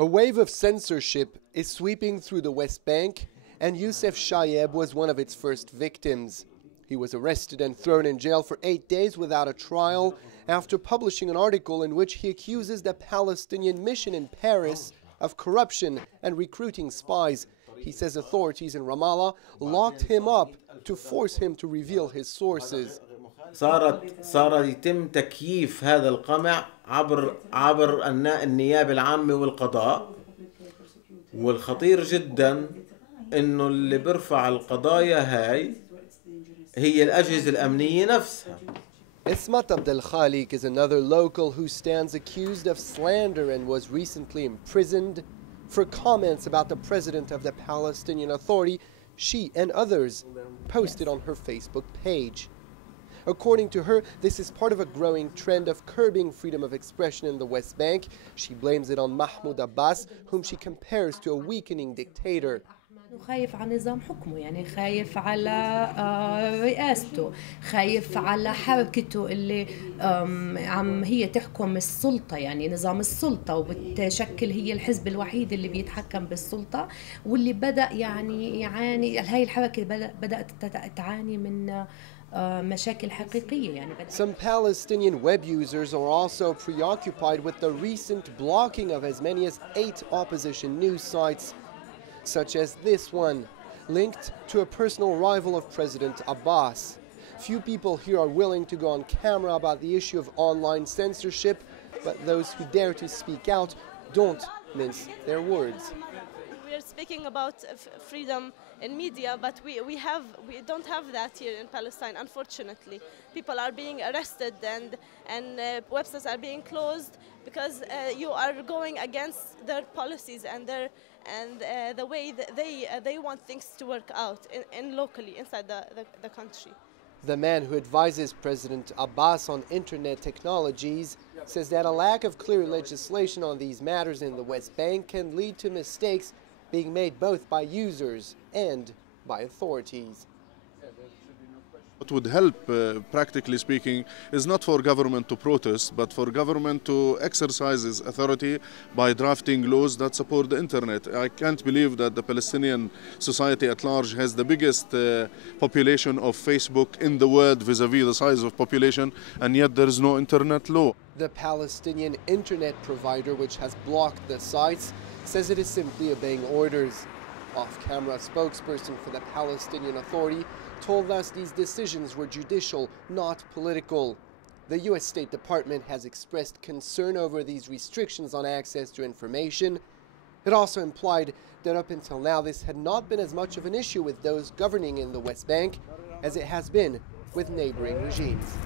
A wave of censorship is sweeping through the West Bank, and Youssef Shayeb was one of its first victims. He was arrested and thrown in jail for 8 days without a trial after publishing an article in which he accuses the Palestinian mission in Paris of corruption and recruiting spies. He says authorities in Ramallah locked him up to force him to reveal his sources. صار يتم تكييف هذا القمع عبر النيابة العامة والقضاء، والخطير جدا إنه اللي برفع القضايا هي الأجهزة الأمنية نفسها. Ismat Abdel Khalik is another local who stands accused of slander and was recently imprisoned for comments about the president of the Palestinian Authority she and others posted on her Facebook page. According to her, this is part of a growing trend of curbing freedom of expression in the West Bank. She blames it on Mahmoud Abbas, whom she compares to a weakening dictator. خايف على نظام حكمه، يعني خايف على رئاسته، خايف على حركته اللي عم هي تحكم السلطة، يعني نظام السلطة، وبتشكل هي الحزب الوحيد اللي بيتحكم بالسلطة، واللي بدأ يعني يعاني، هاي الحركة بدأت تعاني من مشاكل حقيقية يعني. Some Palestinian web users are also preoccupied with the recent blocking of as many as 8 opposition news sites, such as this one, linked to a personal rival of President Abbas. Few people here are willing to go on camera about the issue of online censorship, but those who dare to speak out don't mince their words. We're speaking about freedom in media, but we don't have that here in Palestine, unfortunately. People are being arrested and websites are being closed because you are going against their policies and the way that they want things to work out in locally inside the country. The man who advises President Abbas on internet technologies says that a lack of clear legislation on these matters in the West Bank can lead to mistakes being made both by users and by authorities. What would help, practically speaking, is not for government to protest, but for government to exercise its authority by drafting laws that support the internet. I can't believe that the Palestinian society at large has the biggest population of Facebook in the world vis-a-vis the size of population, and yet there is no internet law. The Palestinian internet provider, which has blocked the sites, says it is simply obeying orders. Off-camera spokesperson for the Palestinian Authority told us these decisions were judicial, not political. The U.S. State Department has expressed concern over these restrictions on access to information. It also implied that up until now this had not been as much of an issue with those governing in the West Bank as it has been with neighboring regimes.